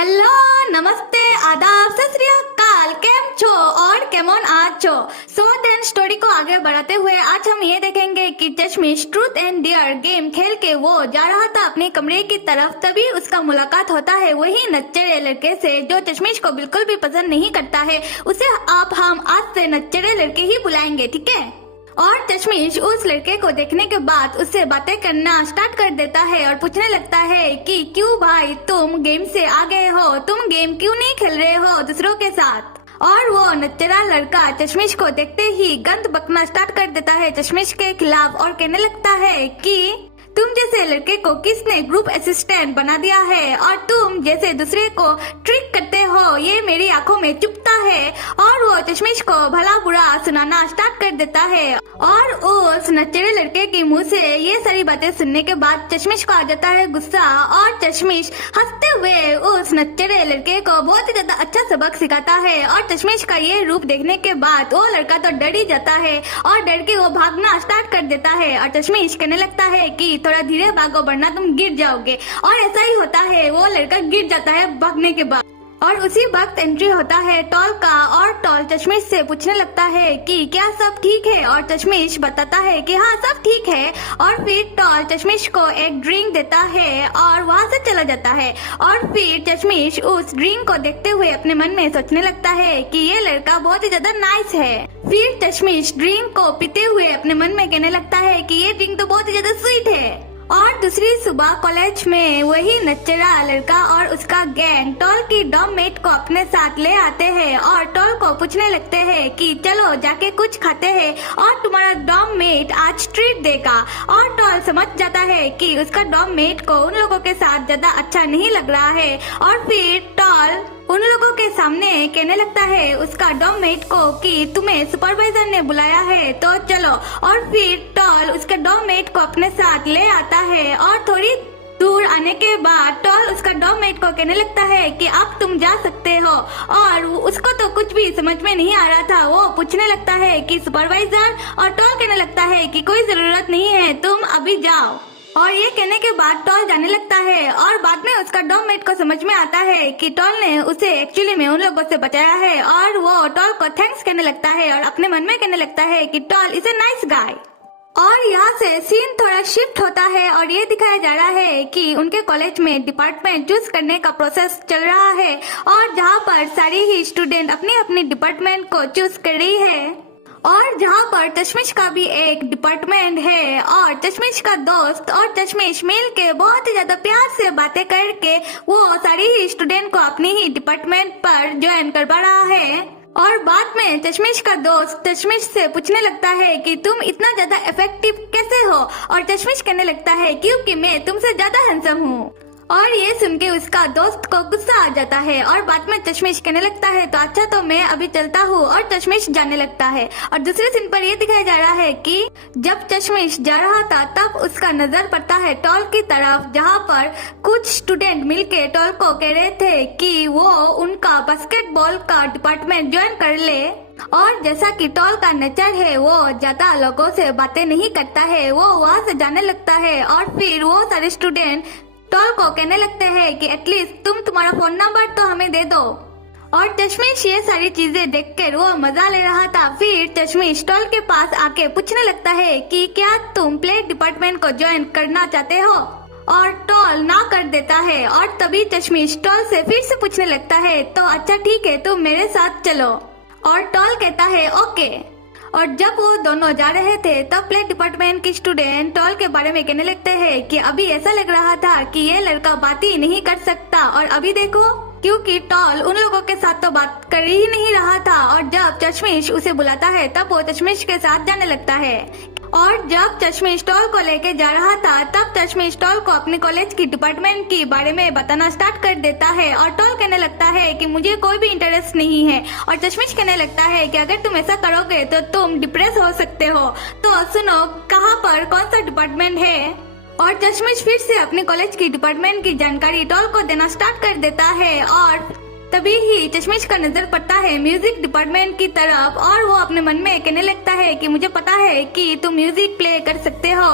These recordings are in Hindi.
हेलो, नमस्ते, आदाब, सत श्री अकाल, केम छो और केमन आज छो। सो देन स्टोरी को आगे बढ़ाते हुए आज हम ये देखेंगे कि चश्मिश ट्रूथ एंड डेयर गेम खेल के वो जा रहा था अपने कमरे की तरफ, तभी उसका मुलाकात होता है वही नच्चेरे लड़के से जो चश्मिश को बिल्कुल भी पसंद नहीं करता है। उसे आप हम आज से नच्चेरे लड़के ही बुलाएंगे, ठीक है। और चश्मिश उस लड़के को देखने के बाद उससे बातें करना स्टार्ट कर देता है और पूछने लगता है कि क्यों भाई तुम गेम से आ गए हो, तुम गेम क्यों नहीं खेल रहे हो दूसरों के साथ। और वो नच्चेरा लड़का चश्मिश को देखते ही गंद बकना स्टार्ट कर देता है चश्मिश के खिलाफ और कहने लगता है कि तुम जैसे लड़के को किसने ग्रुप असिस्टेंट बना दिया है और तुम जैसे दूसरे को ट्रिक करते हो ये मेरी आंखों में चुभता है। और वो चश्मिश को भला बुरा सुनाना स्टार्ट कर देता है और उस नच्चेरे लड़के के मुंह से ये सारी बातें सुनने के बाद चश्मिश को आ जाता है गुस्सा और चश्मिश हंसते हुए उस नच्चेरे लड़के को बहुत ही ज्यादा अच्छा सबक सिखाता है। और चश्मिश का ये रूप देखने के बाद वो लड़का तो डर ही जाता है और डर के वो भागना स्टार्ट कर देता है और चश्मिश कहने लगता है कि थोड़ा धीरे भागो वरना तुम गिर जाओगे। और ऐसा ही होता है, वो लड़का गिर जाता है भागने के बाद। और उसी वक्त एंट्री होता है टॉल का और टॉल चश्मिश से पूछने लगता है कि क्या सब ठीक है और चश्मिश बताता है कि हाँ सब ठीक है। और फिर टॉल चश्मिश को एक ड्रिंक देता है और वहाँ से चला जाता है। और फिर चश्मिश उस ड्रिंक को देखते हुए अपने मन में सोचने लगता है कि ये लड़का बहुत ही ज्यादा नाइस है। फिर चश्मिश ड्रिंक को पीते हुए अपने मन में कहने लगता है कि ये ड्रिंक तो बहुत ही ज्यादा स्वीट है। और दूसरी सुबह कॉलेज में वही नच्चेरा लड़का और उसका गैंग टॉल की डॉम मेट को अपने साथ ले आते हैं और टॉल को पूछने लगते हैं कि चलो जाके कुछ खाते हैं और तुम्हारा डॉम मेट आज ट्रीट देगा। और टॉल समझ जाता है कि उसका डॉम मेट को उन लोगों के साथ ज्यादा अच्छा नहीं लग रहा है। और फिर टॉल उन लोगों के सामने कहने लगता है उसका डॉम मेट को कि तुम्हें सुपरवाइजर ने बुलाया है तो चलो। और फिर टॉल उसके डॉम मेट को अपने साथ ले आता है और थोड़ी दूर आने के बाद टॉल उसका डॉम मेट को कहने लगता है कि अब तुम जा सकते हो। और उसको तो कुछ भी समझ में नहीं आ रहा था, वो पूछने लगता है कि सुपरवाइजर, और टॉल कहने लगता है कि कोई जरूरत नहीं है, तुम अभी जाओ। और ये कहने के बाद टॉल जाने लगता है और बाद में उसका डॉम मेट को समझ में आता है कि टॉल ने उसे एक्चुअली में उन लोगों से बचाया है और वो टॉल को थैंक्स कहने लगता है और अपने मन में कहने लगता है कि tall is a nice guy. और यहाँ से सीन थोड़ा शिफ्ट होता है और ये दिखाया जा रहा है कि उनके कॉलेज में डिपार्टमेंट चूज करने का प्रोसेस चल रहा है और जहाँ पर सारी ही स्टूडेंट अपनी अपनी डिपार्टमेंट को चूज कर रही है। और जहाँ पर चश्मिश का भी एक डिपार्टमेंट है और चश्मिश का दोस्त और चश्मिश मिल के बहुत ही ज्यादा प्यार से बातें करके वो सारी ही स्टूडेंट को अपनी ही डिपार्टमेंट पर ज्वाइन करवा रहा है। और बाद में चश्मिश का दोस्त चश्मिश से पूछने लगता है कि तुम इतना ज्यादा इफेक्टिव कैसे हो। और चश्मिश कहने लगता है क्योंकि मैं तुमसे ज्यादा हैंडसम हूँ। और ये सुन के उसका दोस्त को गुस्सा आ जाता है और बाद में चश्मिश कहने लगता है तो अच्छा तो मैं अभी चलता हूँ। और चश्मिश जाने लगता है। और दूसरे सीन पर ये दिखाया जा रहा है कि जब चश्मिश जा रहा था तब उसका नजर पड़ता है टॉल की तरफ, जहाँ पर कुछ स्टूडेंट मिलके टॉल को कह रहे थे कि वो उनका बास्केटबॉल का डिपार्टमेंट ज्वाइन कर ले। और जैसा कि टॉल का नेचर है वो ज्यादा लोगों से बातें नहीं करता है, वो वहाँ से जाने लगता है। और फिर वो सारे स्टूडेंट टॉल को कहने लगते हैं कि एटलीस्ट तुम तुम्हारा फोन नंबर तो हमें दे दो। और चश्मिश ये सारी चीजें देखकर वो मजा ले रहा था। फिर चश्मिश टॉल के पास आके पूछने लगता है कि क्या तुम प्ले डिपार्टमेंट को ज्वाइन करना चाहते हो। और टॉल ना कर देता है और तभी चश्मिश टॉल से फिर से पूछने लगता है तो अच्छा ठीक है तुम मेरे साथ चलो। और टॉल कहता है ओके। और जब वो दोनों जा रहे थे तब प्ले डिपार्टमेंट के स्टूडेंट टॉल के बारे में कहने लगते हैं कि अभी ऐसा लग रहा था कि ये लड़का बात ही नहीं कर सकता और अभी देखो, क्योंकि टॉल उन लोगों के साथ तो बात कर ही नहीं रहा था। और जब चश्मिश उसे बुलाता है तब वो चश्मिश के साथ जाने लगता है। और जब चश्मिश टॉल को लेके जा रहा था तब चश्मिश टॉल को अपने कॉलेज की डिपार्टमेंट के बारे में बताना स्टार्ट कर देता है। और टॉल कहने लगता है कि मुझे कोई भी इंटरेस्ट नहीं है। और चश्मिश कहने लगता है कि अगर तुम ऐसा करोगे तो तुम डिप्रेस हो सकते हो। तो सुनो कहाँ पर कौन सा डिपार्टमेंट है। और चश्मिश फिर से अपने कॉलेज की डिपार्टमेंट की जानकारी टॉल को देना स्टार्ट कर देता है। और तभी ही चश्मिश का नजर पड़ता है म्यूजिक डिपार्टमेंट की तरफ और वो अपने मन में कहने लगता है कि मुझे पता है कि तुम म्यूजिक प्ले कर सकते हो।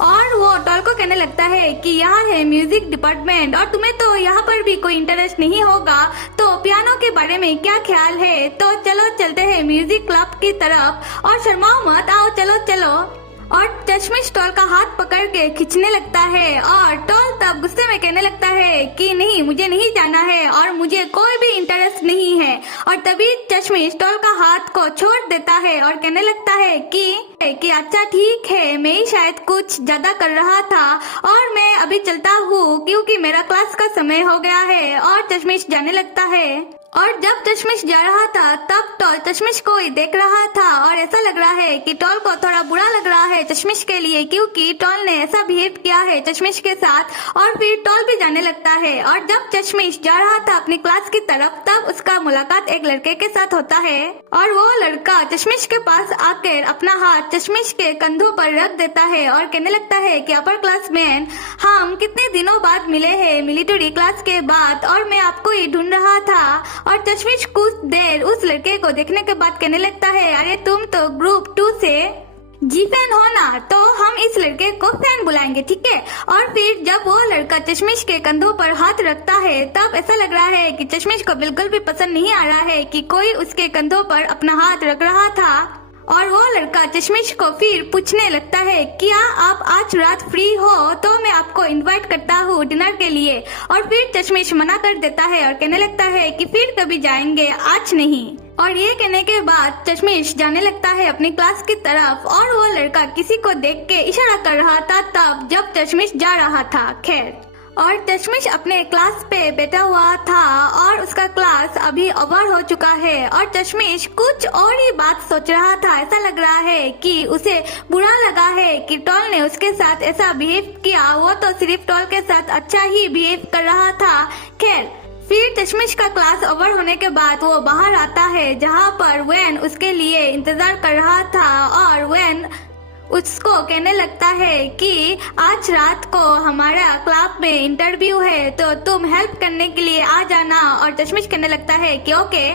और वो टॉल को कहने लगता है कि यहाँ है म्यूजिक डिपार्टमेंट और तुम्हें तो यहाँ पर भी कोई इंटरेस्ट नहीं होगा, तो पियानो के बारे में क्या ख्याल है? तो चलो चलते हैं म्यूजिक क्लब की तरफ और शर्माओ मत, आओ चलो चलो। और चश्मिश टॉल का हाथ पकड़ के खींचने लगता है और टॉल तब गुस्से में कहने लगता है कि नहीं, मुझे नहीं जाना है और मुझे कोई भी इंटरेस्ट नहीं है। और तभी चश्मिश टॉल का हाथ को छोड़ देता है और कहने लगता है कि अच्छा ठीक है, मैं ही शायद कुछ ज्यादा कर रहा था और मैं अभी चलता हूँ क्योंकि मेरा क्लास का समय हो गया है। और चश्मिश जाने लगता है और जब चश्मिश जा रहा था तब टॉल चश्मिश को ही देख रहा था और ऐसा लग रहा है कि टॉल को थोड़ा बुरा लग रहा है चश्मिश के लिए, क्योंकि टॉल ने ऐसा बिहेव किया है चश्मिश के साथ। और फिर टॉल भी जाने लगता है और जब चश्मिश जा रहा था अपनी क्लास की तरफ तब उसका मुलाकात एक लड़के के साथ होता है और वो लड़का चश्मिश के पास आकर अपना हाथ चश्मिश के कंधों पर रख देता है और कहने लगता है कि अपर क्लासमैन, हम कितने दिनों बाद मिले हैं मिलिट्री क्लास के बाद और मैं आपको ही ढूंढ रहा था। और चश्मिश कुछ देर उस लड़के को देखने के बाद कहने लगता है, अरे तुम तो ग्रुप 2 से जी फैन हो ना, तो हम इस लड़के को फैन बुलाएंगे, ठीक है। और फिर जब वो लड़का चश्मिश के कंधों पर हाथ रखता है तब ऐसा लग रहा है कि चश्मिश को बिल्कुल भी पसंद नहीं आ रहा है कि कोई उसके कंधों पर अपना हाथ रख रहा था। और वो लड़का चश्मिश को फिर पूछने लगता है, क्या आप आज रात फ्री हो तो मैं आपको इनवाइट करता हूँ डिनर के लिए। और फिर चश्मिश मना कर देता है और कहने लगता है कि फिर कभी जाएंगे, आज नहीं। और ये कहने के बाद चश्मिश जाने लगता है अपनी क्लास की तरफ और वो लड़का किसी को देख के इशारा कर रहा था तब जब चश्मिश जा रहा था। खैर, और चश्मिश अपने क्लास पे बैठा हुआ था और उसका क्लास अभी ओवर हो चुका है और चश्मिश कुछ और ही बात सोच रहा था। ऐसा लग रहा है कि उसे बुरा लगा है कि टॉल ने उसके साथ ऐसा बिहेव किया, वो तो सिर्फ टॉल के साथ अच्छा ही बिहेव कर रहा था। खैर, फिर चश्मिश का क्लास ओवर होने के बाद वो बाहर आता है जहाँ पर वैन उसके लिए इंतजार कर रहा था और वैन उसको कहने लगता है कि आज रात को हमारा क्लब में इंटरव्यू है तो तुम हेल्प करने के लिए आ जाना। और चश्मिश कहने लगता है कि ओके।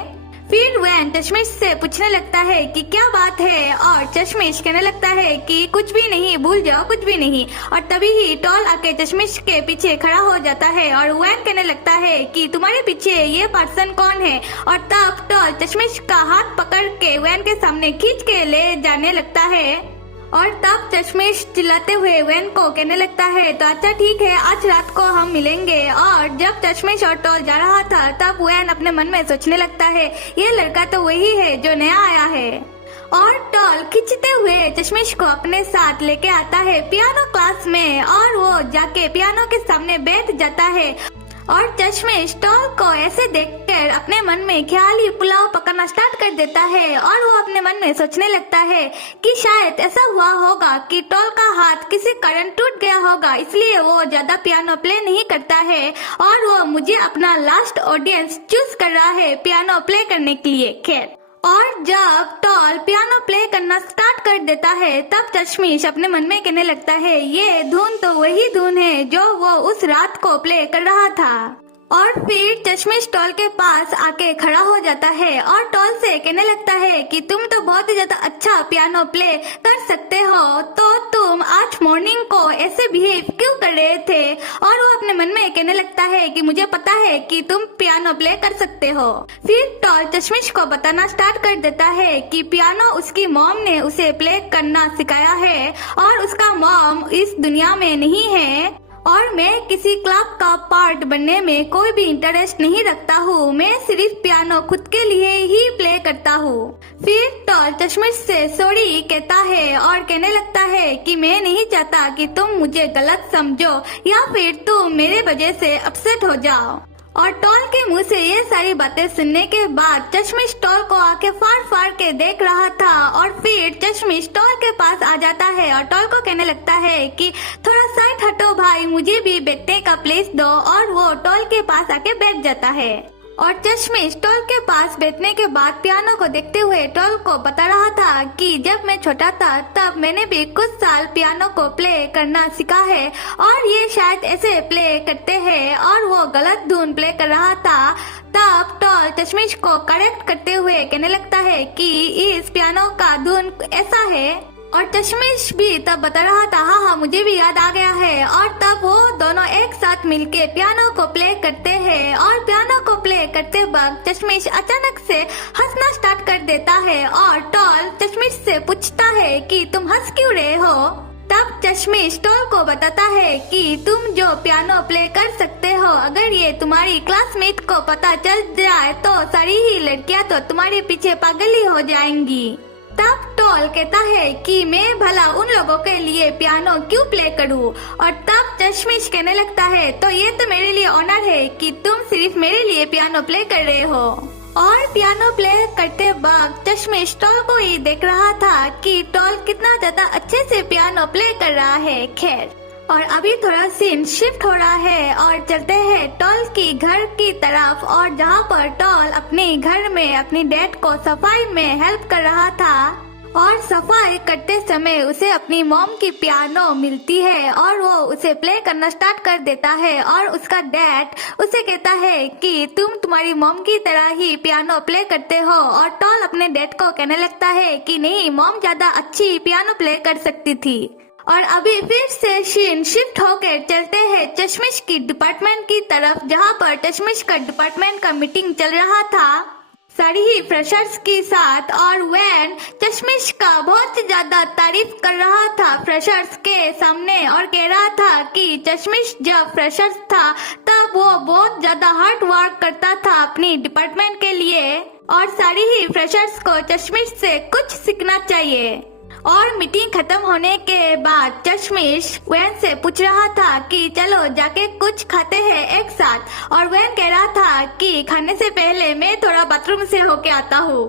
फिर वैन चश्मिश से पूछने लगता है कि क्या बात है और चश्मिश कहने लगता है कि कुछ भी नहीं, भूल जाओ, कुछ भी नहीं। और तभी ही टॉल आके चश्मिश के पीछे खड़ा हो जाता है और वैन कहने लगता है कि तुम्हारे पीछे ये पर्सन कौन है। और तब टॉल चश्मिश का हाथ पकड़ के वैन के सामने खींच के ले जाने लगता है और तब चश्मिश चिल्लाते हुए वैन को कहने लगता है, तो अच्छा ठीक है, आज रात को हम मिलेंगे। और जब चश्मिश और टॉल जा रहा था तब वैन अपने मन में सोचने लगता है, ये लड़का तो वही है जो नया आया है। और टॉल खींचते हुए चश्मिश को अपने साथ लेके आता है पियानो क्लास में और वो जाके पियानो के सामने बैठ जाता है। और चश्मिश टॉल को ऐसे देखकर अपने मन में ख्याली पुलाव पकाना स्टार्ट कर देता है और वो अपने मन में सोचने लगता है कि शायद ऐसा हुआ होगा कि टॉल का हाथ किसी कारण टूट गया होगा, इसलिए वो ज्यादा पियानो प्ले नहीं करता है और वो मुझे अपना लास्ट ऑडियंस चूज कर रहा है पियानो प्ले करने के लिए। खैर, और जब टॉल पियानो प्ले करना स्टार्ट कर देता है तब चश्मिश अपने मन में कहने लगता है, ये धुन तो वही धुन है जो वो उस रात को प्ले कर रहा था। और फिर चश्मिश टॉल के पास आके खड़ा हो जाता है और टॉल से कहने लगता है कि तुम तो बहुत ही ज्यादा अच्छा पियानो प्ले कर सकते हो, तो तुम आज मॉर्निंग को ऐसे बिहेव क्यों कर रहे थे। और वो अपने मन में कहने लगता है कि मुझे पता है कि तुम पियानो प्ले कर सकते हो। फिर टॉल चश्मिश को बताना स्टार्ट कर देता है कि पियानो उसकी मॉम ने उसे प्ले करना सिखाया है और उसका मॉम इस दुनिया में नहीं है और मैं किसी क्लब का पार्ट बनने में कोई भी इंटरेस्ट नहीं रखता हूँ, मैं सिर्फ पियानो खुद के लिए ही प्ले करता हूँ। फिर टॉल चश्मिश से सॉरी कहता है और कहने लगता है कि मैं नहीं चाहता कि तुम मुझे गलत समझो या फिर तुम मेरे वजह से अपसेट हो जाओ। और टॉल के मुंह से ये सारी बातें सुनने के बाद चश्मिश टॉल को आके फाड़ फाड़ के देख रहा था और फिर चश्मिश टॉल के पास आ जाता है और टॉल को कहने लगता है कि थोड़ा साइड हटो भाई, मुझे भी बैठने का प्लेस दो। और वो टॉल के पास आके बैठ जाता है और चश्मिश टॉल के पास बैठने के बाद पियानो को देखते हुए टॉल को बता रहा था कि जब मैं छोटा था तब मैंने भी कुछ साल पियानो को प्ले करना सीखा है और ये शायद ऐसे प्ले करते हैं और वो गलत धुन प्ले कर रहा था। तब टॉल चश्मिश को करेक्ट करते हुए कहने लगता है कि इस पियानो का धुन ऐसा है और चश्मिश भी तब बता रहा था हाँ हाँ मुझे भी याद आ गया है। और तब वो दोनों एक साथ मिलके पियानो को प्ले करते हैं और पियानो को प्ले करते वक्त चश्मिश अचानक से हंसना स्टार्ट कर देता है और टॉल चश्मिश से पूछता है कि तुम हंस क्यों रहे हो। तब चश्मिश टॉल को बताता है कि तुम जो पियानो प्ले कर सकते हो अगर ये तुम्हारी क्लासमेट को पता चल जाए तो सारी ही लड़कियां तो तुम्हारे पीछे पागल ही हो जाएंगी। तब टॉल कहता है कि मैं भला उन लोगों के लिए पियानो क्यों प्ले करूं। और तब चश्मिश कहने लगता है तो ये तो मेरे लिए ऑनर है कि तुम सिर्फ मेरे लिए पियानो प्ले कर रहे हो। और पियानो प्ले करते वक्त चश्मिश टॉल को ही देख रहा था कि टॉल कितना ज्यादा अच्छे से पियानो प्ले कर रहा है। खैर और अभी थोड़ा सीन शिफ्ट हो रहा है और चलते हैं टॉल की घर की तरफ और जहाँ पर टॉल अपने घर में अपनी डैड को सफाई में हेल्प कर रहा था और सफाई करते समय उसे अपनी मॉम की पियानो मिलती है और वो उसे प्ले करना स्टार्ट कर देता है और उसका डैड उसे कहता है कि तुम तुम्हारी मॉम की तरह ही पियानो प्ले करते हो। और टॉल अपने डैड को कहने लगता है कि नहीं मॉम ज्यादा अच्छी पियानो प्ले कर सकती थी। और अभी फिर से सीन शिफ्ट होकर चलते हैं चश्मिश की डिपार्टमेंट की तरफ जहाँ पर चश्मिश का डिपार्टमेंट का मीटिंग चल रहा था सारी ही फ्रेशर्स के साथ। और वैन चश्मिश का बहुत ज्यादा तारीफ कर रहा था फ्रेशर्स के सामने और कह रहा था कि चश्मिश जब फ्रेशर्स था तब वो बहुत ज्यादा हार्ड वर्क करता था अपनी डिपार्टमेंट के लिए और सारी ही फ्रेशर्स को चश्मिश से कुछ सीखना चाहिए। और मीटिंग खत्म होने के बाद चश्मिश वैन से पूछ रहा था कि चलो जाके कुछ खाते हैं एक साथ। और वैन कह रहा था कि खाने से पहले मैं थोड़ा बाथरूम से होके आता हूँ।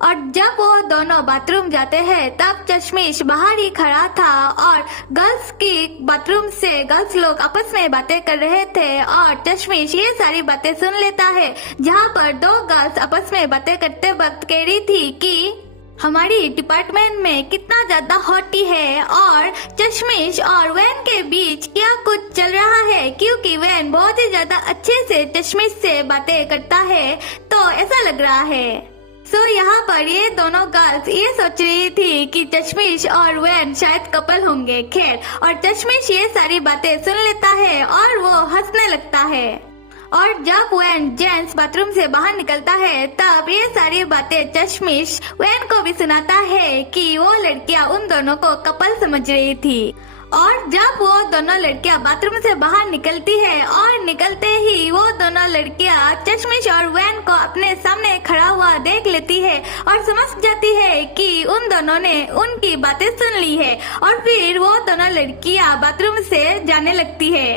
और जब वो दोनों बाथरूम जाते हैं तब चश्मिश बाहर ही खड़ा था और गर्ल्स की बाथरूम से गर्ल्स लोग आपस में बातें कर रहे थे और चश्मिश ये सारी बातें सुन लेता है जहाँ पर दो गर्ल्स आपस में बातें करते वक्त कह रही थी कि हमारी डिपार्टमेंट में कितना ज्यादा हॉटी है और चश्मिश और वैन के बीच क्या कुछ चल रहा है क्योंकि वैन बहुत ही ज्यादा अच्छे से चश्मिश से बातें करता है तो ऐसा लग रहा है। सो यहाँ पर ये दोनों गर्ल्स ये सोच रही थी कि चश्मिश और वैन शायद कपल होंगे। खैर और चश्मिश ये सारी बातें सुन लेता है और वो हंसने लगता है। और जब वैन जेंट्स बाथरूम से बाहर निकलता है तब ये सारी बातें चश्मिश वैन को भी सुनाता है कि वो लड़कियां उन दोनों को कपल समझ रही थी। और जब वो दोनों लड़कियां बाथरूम से बाहर निकलती है और निकलते ही वो दोनों लड़कियां चश्मिश और वैन को अपने सामने खड़ा हुआ देख लेती है और समझ जाती है कि उन दोनों ने उनकी बातें सुन ली है। और फिर वो दोनों लड़कियां बाथरूम से जाने लगती है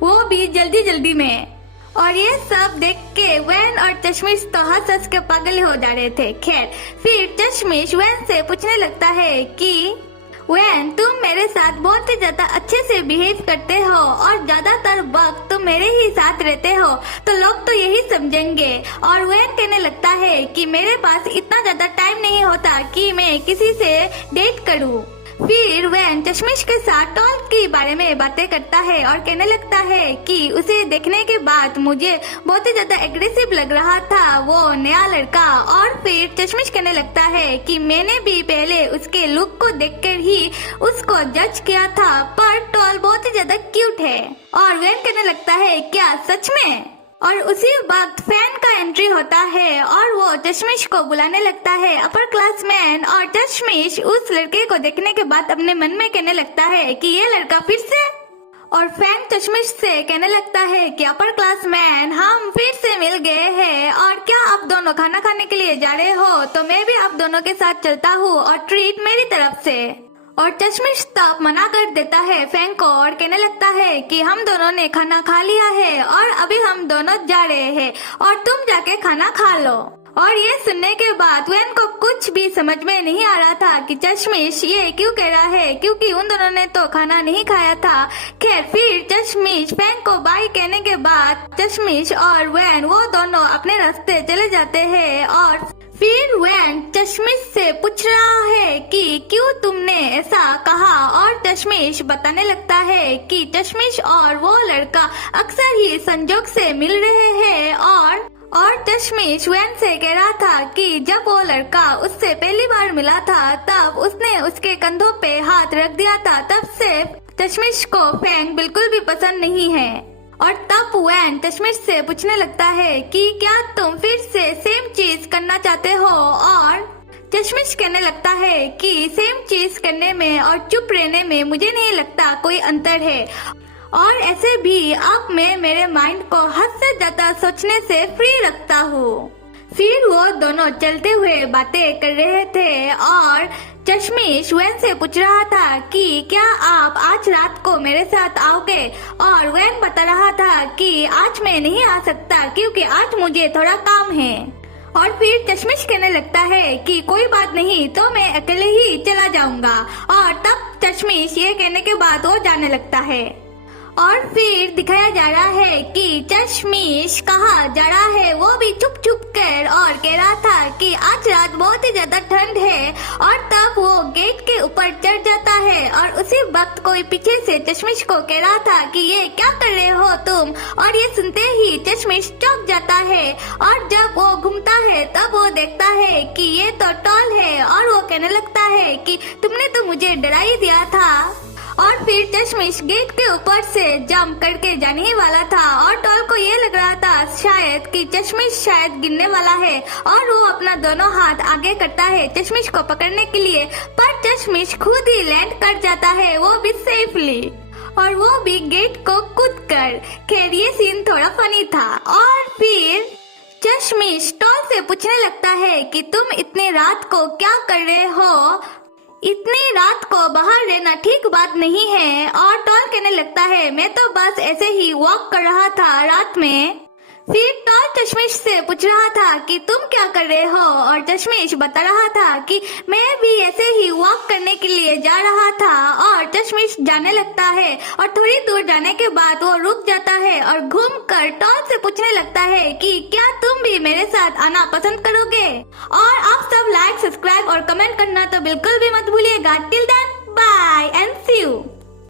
वो भी जल्दी जल्दी में। और ये सब देख के वैन और चश्मिश तो हंस हंस के पागल हो जा रहे थे। खैर फिर चश्मिश वैन से पूछने लगता है कि वैन तुम मेरे साथ बहुत ही ज्यादा अच्छे से बिहेव करते हो और ज्यादातर वक्त तुम मेरे ही साथ रहते हो तो लोग तो यही समझेंगे। और वैन कहने लगता है कि मेरे पास इतना ज्यादा टाइम नहीं होता कि मैं किसी से डेट करूं। फिर वैन चश्मिश के साथ टॉल के बारे में बातें करता है और कहने लगता है कि उसे देखने के बाद मुझे बहुत ही ज्यादा एग्रेसिव लग रहा था वो नया लड़का। और फिर चश्मिश कहने लगता है कि मैंने भी पहले उसके लुक को देखकर ही उसको जज किया था पर टॉल बहुत ही ज्यादा क्यूट है। और वैन कहने लगता है क्या सच में। और उसी वक्त फैन का एंट्री होता है और वो चश्मिश को बुलाने लगता है अपर क्लासमैन। और चश्मिश उस लड़के को देखने के बाद अपने मन में कहने लगता है कि ये लड़का फिर से। और फैन चश्मिश से कहने लगता है कि अपर क्लासमैन हम फिर से मिल गए हैं और क्या आप दोनों खाना खाने के लिए जा रहे हो तो मैं भी आप दोनों के साथ चलता हूँ और ट्रीट मेरी तरफ से। और चश्मिश तब मना कर देता है फैन को और कहने लगता है कि हम दोनों ने खाना खा लिया है और अभी हम दोनों जा रहे हैं और तुम जाके खाना खा लो। और ये सुनने के बाद वैन को कुछ भी समझ में नहीं आ रहा था कि चश्मिश ये क्यों कह रहा है क्योंकि उन दोनों ने तो खाना नहीं खाया था। खैर फिर चश्मिश फैन को बाय कहने के बाद चश्मिश और वैन वो दोनों अपने रास्ते चले जाते हैं। और फिर वैन चश्मिश से पूछ रहा है कि क्यों तुमने ऐसा कहा और चश्मिश बताने लगता है कि चश्मिश और वो लड़का अक्सर ही संजोग से मिल रहे हैं और चश्मिश वैन से कह रहा था कि जब वो लड़का उससे पहली बार मिला था तब उसने उसके कंधों पे हाथ रख दिया था। तब से चश्मिश को फैंग बिल्कुल भी पसंद नहीं है। और तब वैन चश्मिश से पूछने लगता है कि क्या तुम फिर से सेम चीज करना चाहते हो, और चश्मिश कहने लगता है कि सेम चीज करने में और चुप रहने में मुझे नहीं लगता कोई अंतर है, और ऐसे भी अब मैं मेरे माइंड को हद से ज्यादा सोचने से फ्री रखता हूँ। फिर वो दोनों चलते हुए बातें कर रहे थे और चश्मिश वैन से पूछ रहा था कि क्या आप आज रात को मेरे साथ आओगे, और वैन बता रहा था कि आज मैं नहीं आ सकता क्योंकि आज मुझे थोड़ा काम है। और फिर चश्मिश कहने लगता है कि कोई बात नहीं, तो मैं अकेले ही चला जाऊंगा। और तब चश्मिश ये कहने के बाद वो जाने लगता है। और फिर दिखाया जा रहा है कि चश्मिश कहाँ जा रहा है, वो भी चुप चुप कर, और कह रहा था कि आज रात बहुत ही ज्यादा ठंड है। और तब वो गेट के ऊपर चढ़ जाता है और उसी वक्त कोई पीछे से चश्मिश को कह रहा था कि ये क्या कर रहे हो तुम, और ये सुनते ही चश्मिश चौंक जाता है। और जब वो घूमता है तब वो देखता है कि ये तो टॉल है, और वो कहने लगता है कि तुमने तो मुझे डरा ही दिया था। और फिर चश्मिश गेट के ऊपर से जंप करके जाने ही वाला था, और टॉल को ये लग रहा था शायद कि चश्मिश शायद गिरने वाला है, और वो अपना दोनों हाथ आगे करता है चश्मिश को पकड़ने के लिए, पर चश्मिश खुद ही लैंड कर जाता है, वो भी सेफली, और वो भी गेट को कूद कर। खैर ये सीन थोड़ा फनी था। और फिर चश्मिश टॉल से पूछने लगता है कि तुम इतनी रात को क्या कर रहे हो, इतनी रात को बाहर रहना ठीक बात नहीं है। और टॉल कहने लगता है मैं तो बस ऐसे ही वॉक कर रहा था रात में। फिर टॉल चश्मिश से पूछ रहा था कि तुम क्या कर रहे हो, और चश्मिश बता रहा था कि मैं भी ऐसे ही वॉक करने के लिए जा रहा था। और चश्मिश जाने लगता है, और थोड़ी दूर जाने के बाद वो रुक जाता है और घूम कर टॉल से पूछने लगता है कि क्या तुम भी मेरे साथ आना पसंद करोगे। और आप सब लाइक, सब्सक्राइब और कमेंट करना तो बिल्कुल भी मत भूलिएगा। Till then bye and